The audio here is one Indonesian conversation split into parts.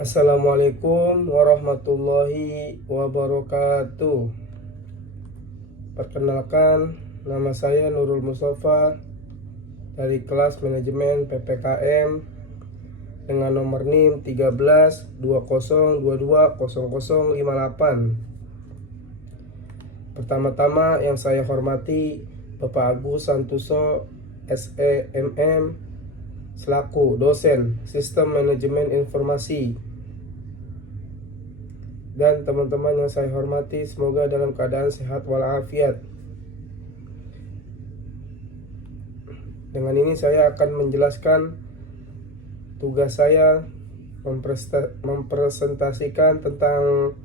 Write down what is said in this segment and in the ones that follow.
Assalamualaikum warahmatullahi wabarakatuh. Perkenalkan, nama saya Nurul Mustafa dari kelas manajemen PPKM dengan nomor NIM 1320220058. Pertama-tama yang saya hormati Bapak Agus Santoso SEMM selaku dosen Sistem Manajemen Informasi. Dan teman-teman yang saya hormati, semoga dalam keadaan sehat walafiat. Dengan ini saya akan menjelaskan tugas saya mempresentasikan tentang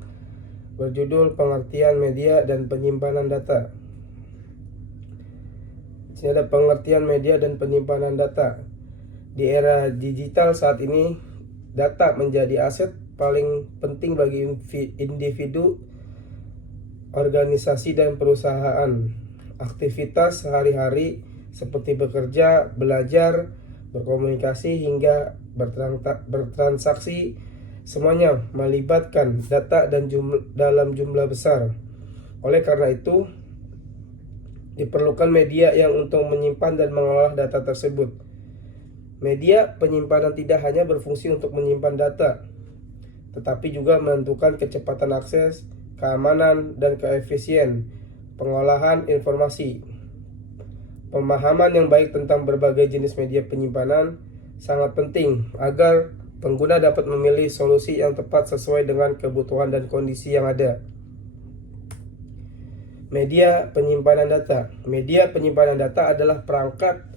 berjudul pengertian media dan penyimpanan data. Di sini ada pengertian media dan penyimpanan data. Di era digital saat ini, data menjadi aset paling penting bagi individu, organisasi, dan perusahaan. Aktivitas sehari-hari seperti bekerja, belajar, berkomunikasi, hingga bertransaksi semuanya melibatkan data dan dalam jumlah besar. Oleh karena itu, diperlukan media yang untuk menyimpan dan mengolah data tersebut. Media penyimpanan tidak hanya berfungsi untuk menyimpan data, tetapi juga menentukan kecepatan akses, keamanan, dan keefisien pengolahan informasi. Pemahaman yang baik tentang berbagai jenis media penyimpanan sangat penting agar pengguna dapat memilih solusi yang tepat sesuai dengan kebutuhan dan kondisi yang ada. Media penyimpanan data. Media penyimpanan data adalah perangkat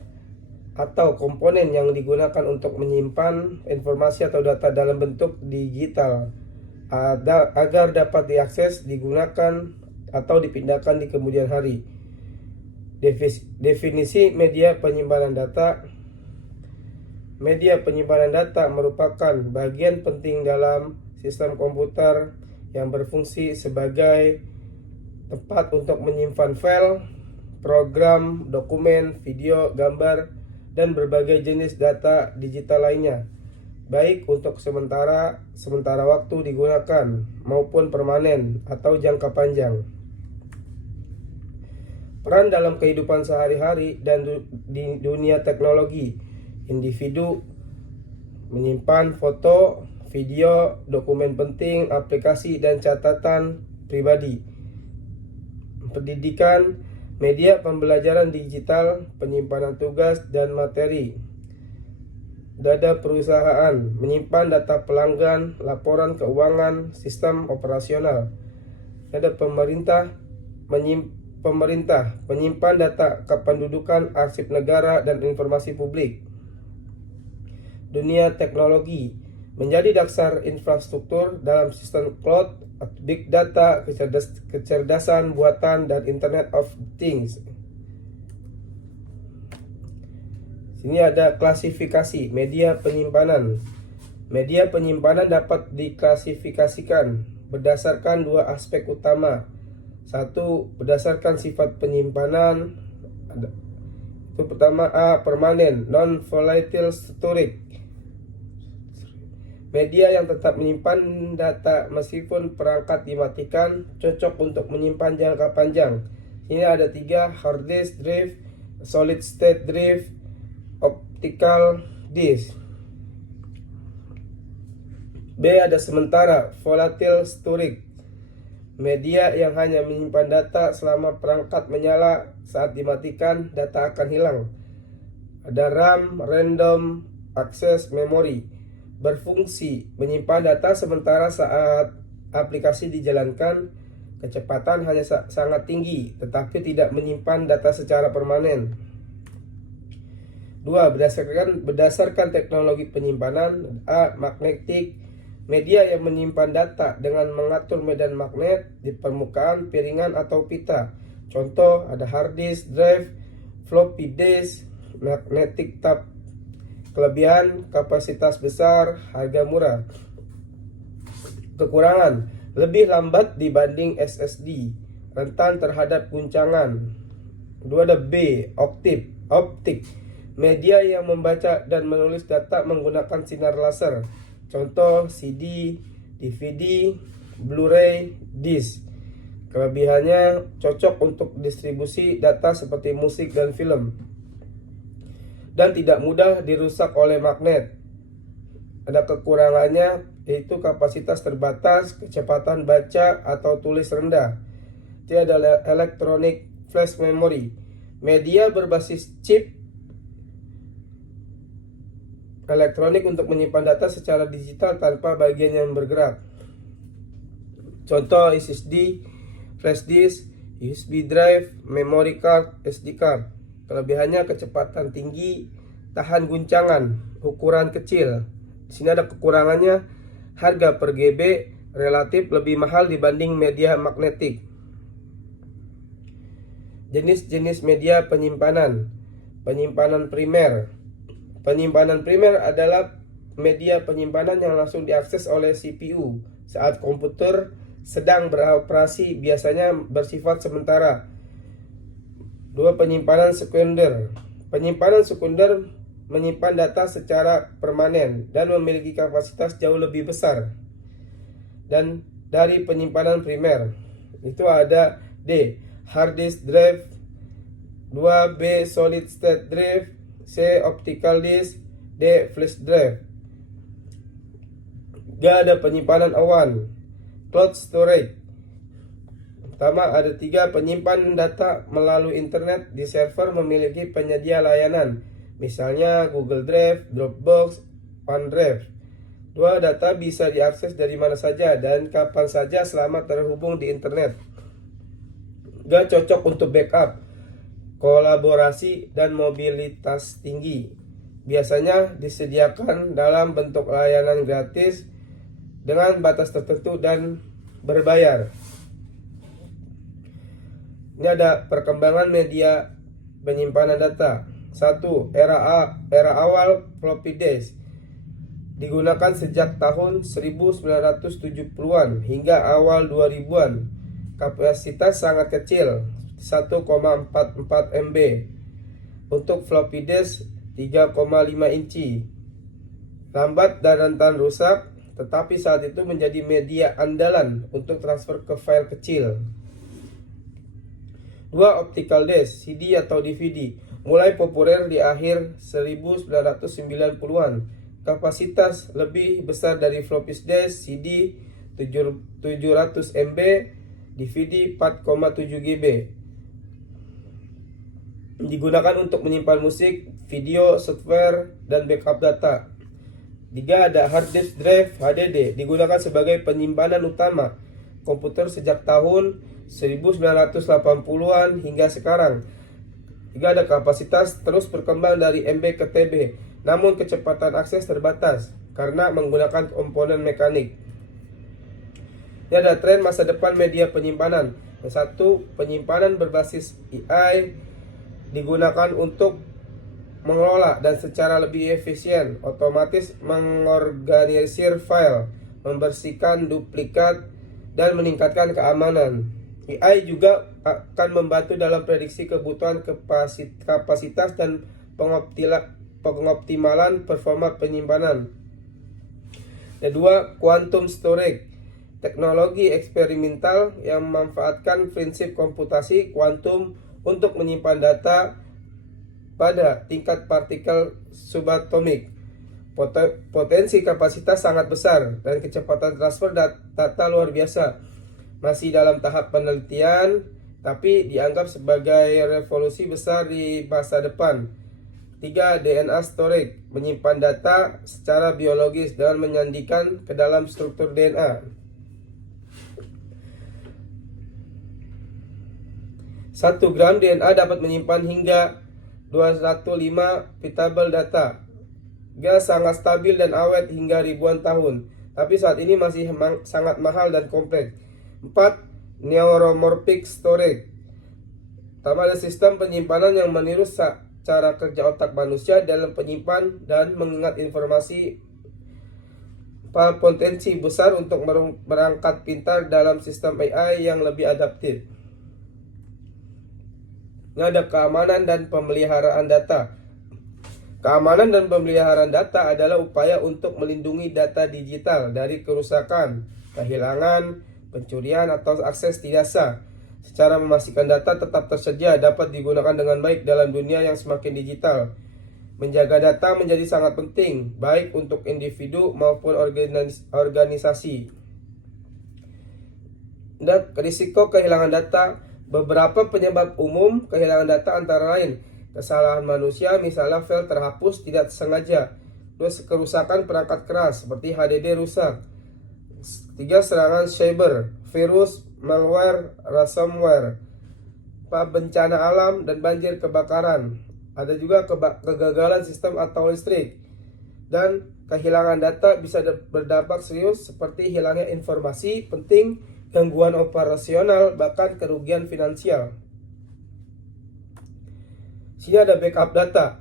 atau komponen yang digunakan untuk menyimpan informasi atau data dalam bentuk digital agar dapat diakses, digunakan, atau dipindahkan di kemudian hari. Definisi media penyimpanan data. Media penyimpanan data merupakan bagian penting dalam sistem komputer yang berfungsi sebagai tempat untuk menyimpan file, program, dokumen, video, gambar, dan berbagai jenis data digital lainnya, baik untuk sementara waktu digunakan maupun permanen atau jangka panjang. Peran dalam kehidupan sehari-hari dan di dunia teknologi. Individu menyimpan foto, video, dokumen penting, aplikasi, dan catatan pribadi. Pendidikan, media pembelajaran digital, penyimpanan tugas dan materi. Data perusahaan, menyimpan data pelanggan, laporan keuangan, sistem operasional. Data pemerintah, menyimpan data kependudukan, arsip negara, dan informasi publik. Dunia teknologi, menjadi dasar infrastruktur dalam sistem cloud, big data, kecerdasan buatan, dan Internet of Things. Sini ada klasifikasi media penyimpanan. Media penyimpanan dapat diklasifikasikan berdasarkan dua aspek utama. Satu, berdasarkan sifat penyimpanan. Itu pertama, A, permanen, non-volatile storage. Media yang tetap menyimpan data meskipun perangkat dimatikan, cocok untuk menyimpan jangka panjang. Ini ada 3, hard disk drive, solid state drive, optical disk. B, ada sementara, volatile storage. Media yang hanya menyimpan data selama perangkat menyala, saat dimatikan data akan hilang. Ada RAM, random access memory. Berfungsi menyimpan data sementara saat aplikasi dijalankan, kecepatan hanya sangat tinggi, tetapi tidak menyimpan data secara permanen. 2. Berdasarkan teknologi penyimpanan. A, magnetic, media yang menyimpan data dengan mengatur medan magnet di permukaan piringan atau pita. Contoh ada hard disk drive, floppy disk, magnetic tape. Kelebihan, kapasitas besar, harga murah. Kekurangan, lebih lambat dibanding SSD, rentan terhadap guncangan. 2 ada B, optik, media yang membaca dan menulis data menggunakan sinar laser. Contoh CD, DVD, Blu-ray, disk. Kelebihannya cocok untuk distribusi data seperti musik dan film, dan tidak mudah dirusak oleh magnet. Ada kekurangannya, yaitu kapasitas terbatas, kecepatan baca atau tulis rendah. Tidak ada electronic flash memory. Media berbasis chip elektronik untuk menyimpan data secara digital tanpa bagian yang bergerak. Contoh SSD, flash disk, USB drive, memory card, SD card. Kelebihannya kecepatan tinggi, tahan guncangan, ukuran kecil. Di sini ada kekurangannya, harga per GB relatif lebih mahal dibanding media magnetik. Jenis-jenis media penyimpanan. Penyimpanan primer. Penyimpanan primer adalah media penyimpanan yang langsung diakses oleh CPU saat komputer sedang beroperasi, biasanya bersifat sementara. Dua, penyimpanan sekunder. Penyimpanan sekunder menyimpan data secara permanen dan memiliki kapasitas jauh lebih besar dan dari penyimpanan primer. Itu ada D, hard disk drive, 2B, solid state drive, C, optical disk, D, flash drive. G, ada penyimpanan awan, cloud storage. Pertama, ada 3, penyimpan data melalui internet di server memiliki penyedia layanan, misalnya Google Drive, Dropbox, OneDrive. 2, data bisa diakses dari mana saja dan kapan saja selama terhubung di internet. 3, cocok untuk backup, kolaborasi, dan mobilitas tinggi. Biasanya disediakan dalam bentuk layanan gratis dengan batas tertentu dan berbayar. Ini ada perkembangan media penyimpanan data. 1. Era awal floppy disk. Digunakan sejak tahun 1970-an hingga awal 2000-an. Kapasitas sangat kecil, 1,44 MB. Untuk floppy disk 3,5 inci. Lambat dan rentan rusak, tetapi saat itu menjadi media andalan untuk transfer ke file kecil. 2. Optical disk, CD atau DVD, mulai populer di akhir 1990-an. Kapasitas lebih besar dari floppy disk, CD 700 MB, DVD 4,7 GB. Digunakan untuk menyimpan musik, video, software, dan backup data. 3. Ada hard disk drive HDD, digunakan sebagai penyimpanan utama komputer sejak tahun 1980-an hingga sekarang. 3. Ada kapasitas terus berkembang dari MB ke TB, namun kecepatan akses terbatas karena menggunakan komponen mekanik. Ini ada tren masa depan media penyimpanan. Yang 1, penyimpanan berbasis AI digunakan untuk mengelola dan secara lebih efisien, otomatis mengorganisir file, membersihkan duplikat, dan meningkatkan keamanan. AI juga akan membantu dalam prediksi kebutuhan kapasitas dan pengoptimalan performa penyimpanan. Kedua, quantum storage, teknologi eksperimental yang memanfaatkan prinsip komputasi kuantum untuk menyimpan data pada tingkat partikel subatomik. Potensi kapasitas sangat besar dan kecepatan transfer data luar biasa. Masih dalam tahap penelitian, tapi dianggap sebagai revolusi besar di masa depan. 3. DNA storage, menyimpan data secara biologis dan menyandikan ke dalam struktur DNA. 1 gram DNA dapat menyimpan hingga 215 petable data. Gas sangat stabil dan awet hingga ribuan tahun, tapi saat ini masih sangat mahal dan kompleks. 4. Neuromorphic storage. Pertama, ada sistem penyimpanan yang meniru cara kerja otak manusia dalam penyimpan dan mengingat informasi. Potensi besar untuk berangkat pintar dalam sistem AI yang lebih adaptif. Ini ada keamanan dan pemeliharaan data. Keamanan dan pemeliharaan data adalah upaya untuk melindungi data digital dari kerusakan, kehilangan, pencurian, atau akses tidak sah. Secara memastikan data tetap tersedia dapat digunakan dengan baik dalam dunia yang semakin digital. Menjaga data menjadi sangat penting, baik untuk individu maupun organisasi. Dan risiko kehilangan data, beberapa penyebab umum kehilangan data antara lain kesalahan manusia, misalnya file terhapus tidak sengaja. 2. Kerusakan perangkat keras seperti HDD rusak. 3. Serangan cyber, virus, malware, ransomware. 4. Bencana alam dan banjir kebakaran. Ada juga kegagalan sistem atau listrik. Dan kehilangan data bisa berdampak serius seperti hilangnya informasi penting, gangguan operasional, bahkan kerugian finansial. Sini ada backup data.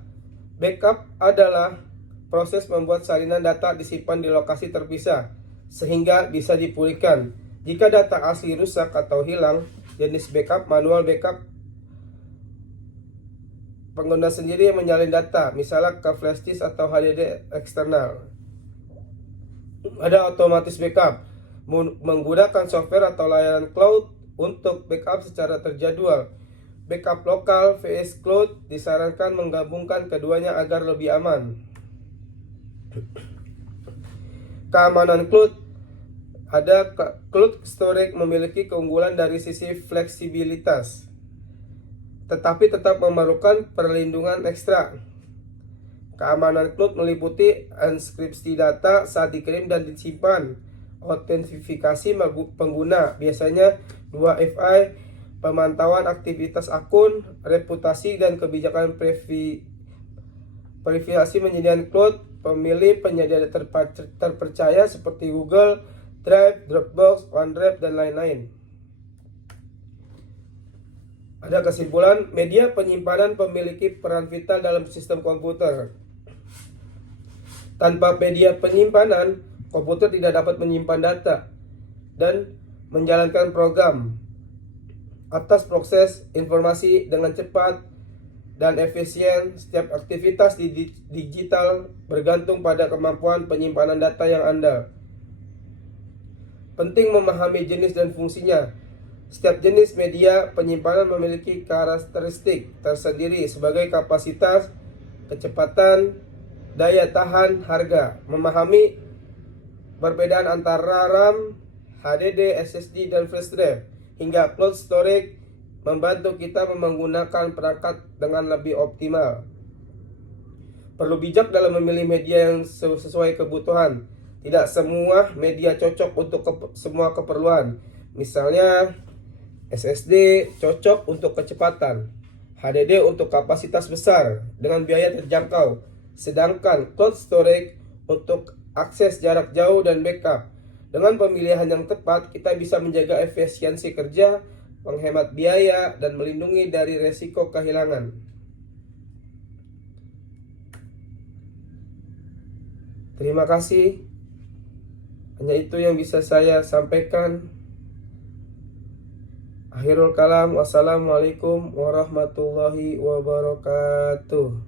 Backup adalah proses membuat salinan data disimpan di lokasi terpisah sehingga bisa dipulihkan. Jika data asli rusak atau hilang, jenis backup manual backup. Pengguna sendiri yang menyalin data, misalnya ke flash disk atau HDD eksternal. Ada otomatis backup, menggunakan software atau layanan cloud untuk backup secara terjadwal. Backup lokal vs cloud, disarankan menggabungkan keduanya agar lebih aman. Keamanan cloud. Ada cloud storage memiliki keunggulan dari sisi fleksibilitas, tetapi tetap memerlukan perlindungan ekstra. Keamanan cloud meliputi enkripsi data saat dikirim dan disimpan, autentifikasi pengguna, biasanya 2FA, pemantauan aktivitas akun, reputasi, dan kebijakan privasi menyediakan cloud. Pemilih penyedia terpercaya seperti Google Drive, Dropbox, OneDrive, dan lain-lain. Ada kesimpulan, media penyimpanan memiliki peran vital dalam sistem komputer. Tanpa media penyimpanan, komputer tidak dapat menyimpan data dan menjalankan program atas proses informasi dengan cepat dan efisien. Setiap aktivitas di digital bergantung pada kemampuan penyimpanan data yang andal. Penting memahami jenis dan fungsinya. Setiap jenis media penyimpanan memiliki karakteristik tersendiri sebagai kapasitas, kecepatan, daya tahan, harga. Memahami perbedaan antara RAM, HDD, SSD, dan flash drive hingga cloud storage membantu kita menggunakan perangkat dengan lebih optimal. Perlu bijak dalam memilih media yang sesuai kebutuhan. Tidak semua media cocok untuk semua keperluan. Misalnya SSD cocok untuk kecepatan, HDD untuk kapasitas besar dengan biaya terjangkau, sedangkan cloud storage untuk akses jarak jauh dan backup. Dengan pemilihan yang tepat, kita bisa menjaga efisiensi kerja, menghemat biaya, dan melindungi dari resiko kehilangan. Terima kasih. Hanya itu yang bisa saya sampaikan. Akhirul kalam. Wassalamualaikum warahmatullahi wabarakatuh.